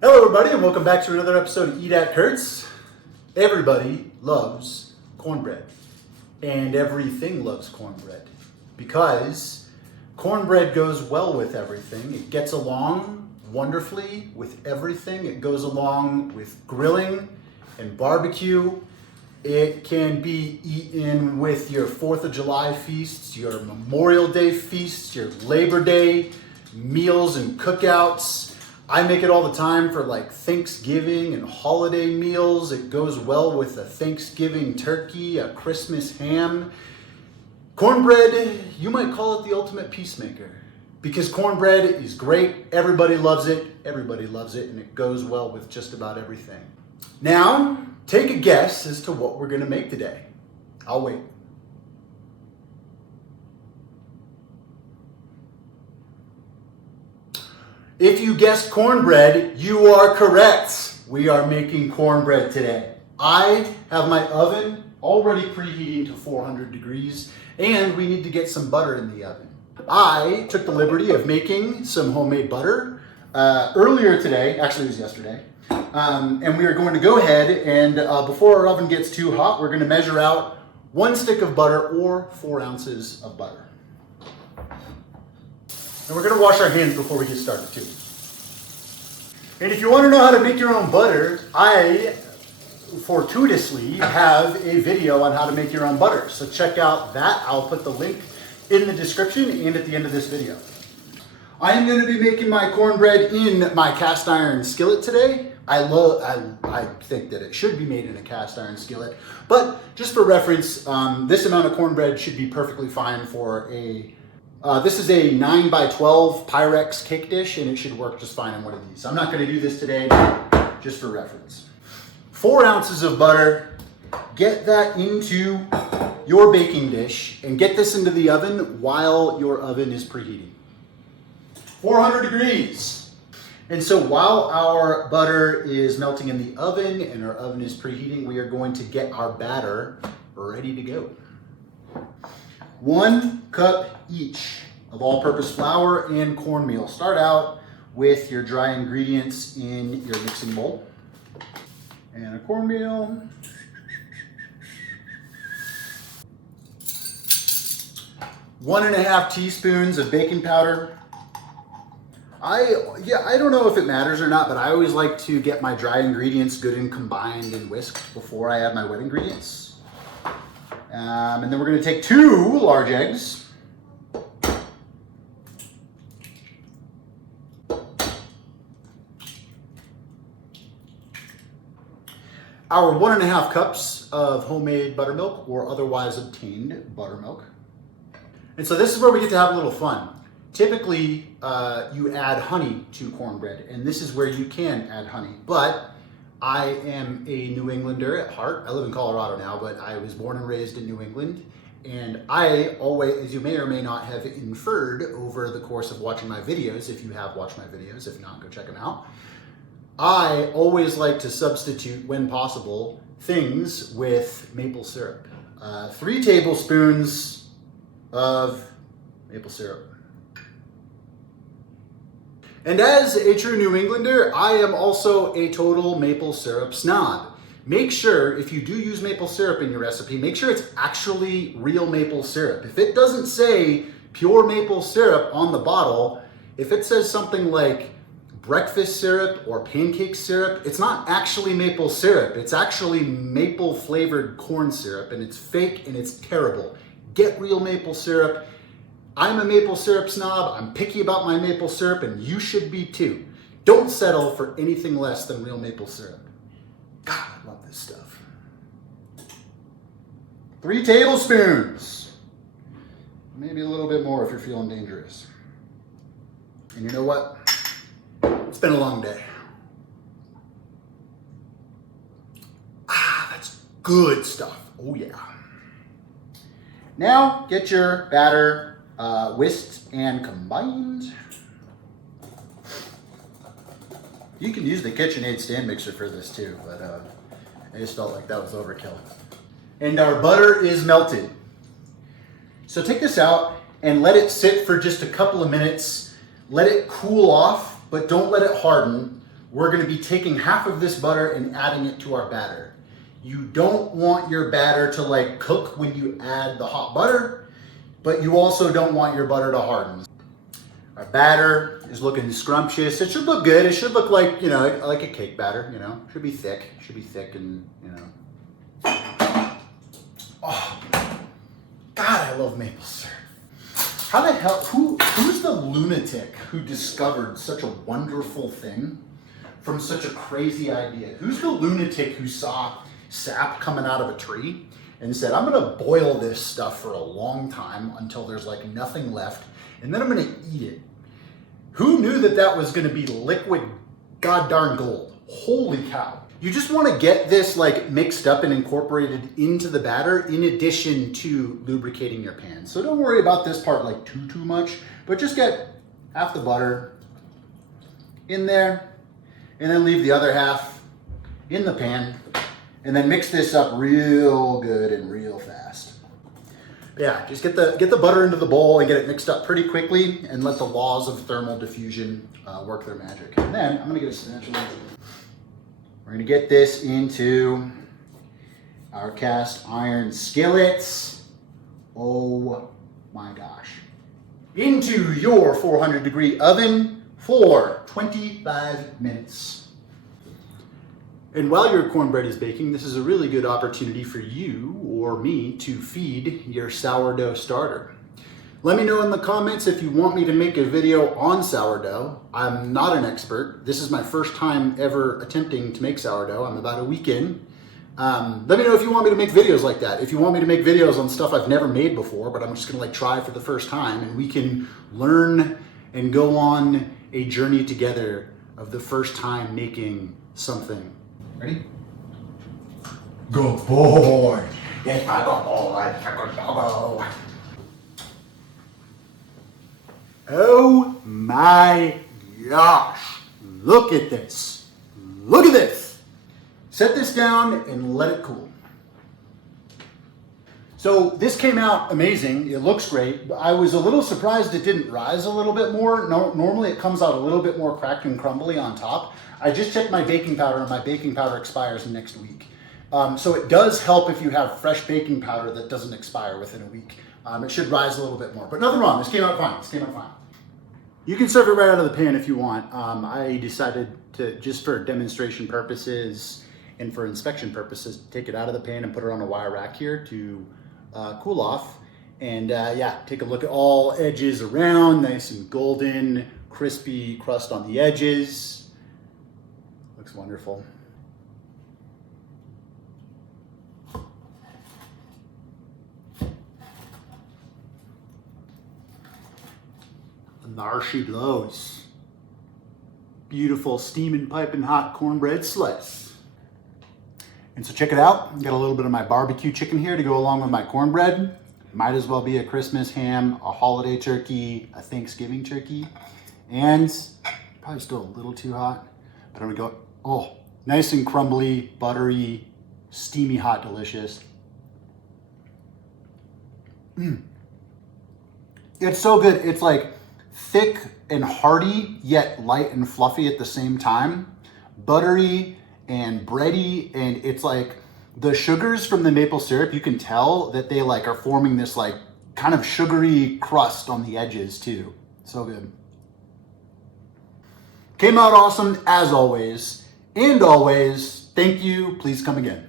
Hello everybody and welcome back to another episode of Eat at Kurt's. Everybody loves cornbread and everything loves cornbread because cornbread goes well with everything. It gets along wonderfully with everything. It goes along with grilling and barbecue. It can be eaten with your 4th of July feasts, your Memorial Day feasts, your Labor Day meals and cookouts. I make it all the time for like Thanksgiving and holiday meals. It goes well with a Thanksgiving turkey, a Christmas ham. Cornbread, you might call it the ultimate peacemaker because cornbread is great. Everybody loves it, and it goes well with just about everything. Now, take a guess as to what we're gonna make today. I'll wait. If you guessed cornbread, you are correct. We are making cornbread today. I have my oven already preheating to 400 degrees, and we need to get some butter in the oven. I took the liberty of making some homemade butter earlier today, actually it was yesterday, and we are going to go ahead and before our oven gets too hot, we're going to measure out 1 stick of butter or 4 ounces of butter. And we're gonna wash our hands before we get started too. And if you wanna know how to make your own butter, I fortuitously have a video on how to make your own butter. So check out that. I'll put the link in the description and at the end of this video. I am gonna be making my cornbread in my cast iron skillet today. I think that it should be made in a cast iron skillet, but just for reference, this amount of cornbread should be perfectly fine for this is a 9 by 12 Pyrex cake dish, and it should work just fine on one of these. I'm not going to do this today, just for reference. 4 ounces of butter. Get that into your baking dish, and get this into the oven while your oven is preheating. 400 degrees. And so while our butter is melting in the oven and our oven is preheating, we are going to get our batter ready to go. 1 cup each of all-purpose flour and cornmeal. Start out with your dry ingredients in your mixing bowl. And a cornmeal. One and a half teaspoons of baking powder. I don't know if it matters or not, but I always like to get my dry ingredients good and combined and whisked before I add my wet ingredients. And then we're going to take 2 large eggs. Our 1.5 cups of homemade buttermilk or otherwise obtained buttermilk. And so this is where we get to have a little fun. Typically, you add honey to cornbread, and this is where you can add honey, but I am a New Englander at heart. I live in Colorado now, but I was born and raised in New England. And I always, as you may or may not have inferred over the course of watching my videos, if you have watched my videos, if not, go check them out. I always like to substitute, when possible, things with maple syrup. 3 tablespoons of maple syrup. And as a true New Englander, I am also a total maple syrup snob. Make sure, if you do use maple syrup in your recipe, make sure it's actually real maple syrup. If it doesn't say pure maple syrup on the bottle, if it says something like breakfast syrup or pancake syrup, it's not actually maple syrup. It's actually maple flavored corn syrup, and it's fake and it's terrible. Get real maple syrup. I'm a maple syrup snob, I'm picky about my maple syrup, and you should be too. Don't settle for anything less than real maple syrup. God, I love this stuff. 3 tablespoons. Maybe a little bit more if you're feeling dangerous. And you know what? It's been a long day. That's good stuff. Oh yeah. Now get your batter whisked and combined. You can use the KitchenAid stand mixer for this too, but I just felt like that was overkill. And our butter is melted. So take this out and let it sit for just a couple of minutes. Let it cool off, but don't let it harden. we're gonna be taking half of this butter and adding it to our batter. You don't want your batter to like cook when you add the hot butter, but you also don't want your butter to harden. Our batter is looking scrumptious. It should look good. It should look like, you know, like a cake batter, you know. Should be thick. Should be thick and, you know. Oh, God, I love maple syrup. How the hell, who's the lunatic who discovered such a wonderful thing from such a crazy idea? Who's the lunatic who saw sap coming out of a tree and said, I'm gonna boil this stuff for a long time until there's like nothing left, and then I'm gonna eat it? Who knew that that was gonna be liquid goddarn gold? Holy cow. You just wanna get this like mixed up and incorporated into the batter in addition to lubricating your pan. So don't worry about this part like too much, but just get half the butter in there and then leave the other half in the pan and then mix this up real good and real fast. Yeah, just get the butter into the bowl and get it mixed up pretty quickly and let the laws of thermal diffusion work their magic. And then I'm gonna get a spatula. We're gonna get this into our cast iron skillets. Oh my gosh. Into your 400-degree oven for 25 minutes. And while your cornbread is baking, this is a really good opportunity for you or me to feed your sourdough starter. Let me know in the comments if you want me to make a video on sourdough. I'm not an expert. This is my first time ever attempting to make sourdough. I'm about a week in. Let me know if you want me to make videos like that. If you want me to make videos on stuff I've never made before, but I'm just gonna like try for the first time, and we can learn and go on a journey together of the first time making something. Ready? Good boy. Yes, my good boy. Good boy. Oh my gosh. Look at this. Look at this. Set this down and let it cool. So this came out amazing. It looks great. I was a little surprised it didn't rise a little bit more. Normally it comes out a little bit more cracked and crumbly on top. I just checked my baking powder and my baking powder expires next week. So it does help if you have fresh baking powder that doesn't expire within a week. It should rise a little bit more, but nothing wrong. This came out fine. This came out fine. You can serve it right out of the pan if you want. I decided to, just for demonstration purposes and for inspection purposes, take it out of the pan and put it on a wire rack here to cool off. And yeah, take a look at all edges around, nice and golden, crispy crust on the edges. Looks wonderful. And there she blows. Beautiful steaming, piping hot cornbread slice. And so check it out. Got a little bit of my barbecue chicken here to go along with my cornbread. Might as well be a Christmas ham, a holiday turkey, a Thanksgiving turkey, and probably still a little too hot, but I'm gonna go, oh, nice and crumbly, buttery, steamy hot, delicious. It's so good. It's like thick and hearty, yet light and fluffy at the same time. Buttery and bready, and it's like the sugars from the maple syrup, you can tell that they like are forming this like kind of sugary crust on the edges too. So good. Came out awesome as always. And always, thank you. Please come again.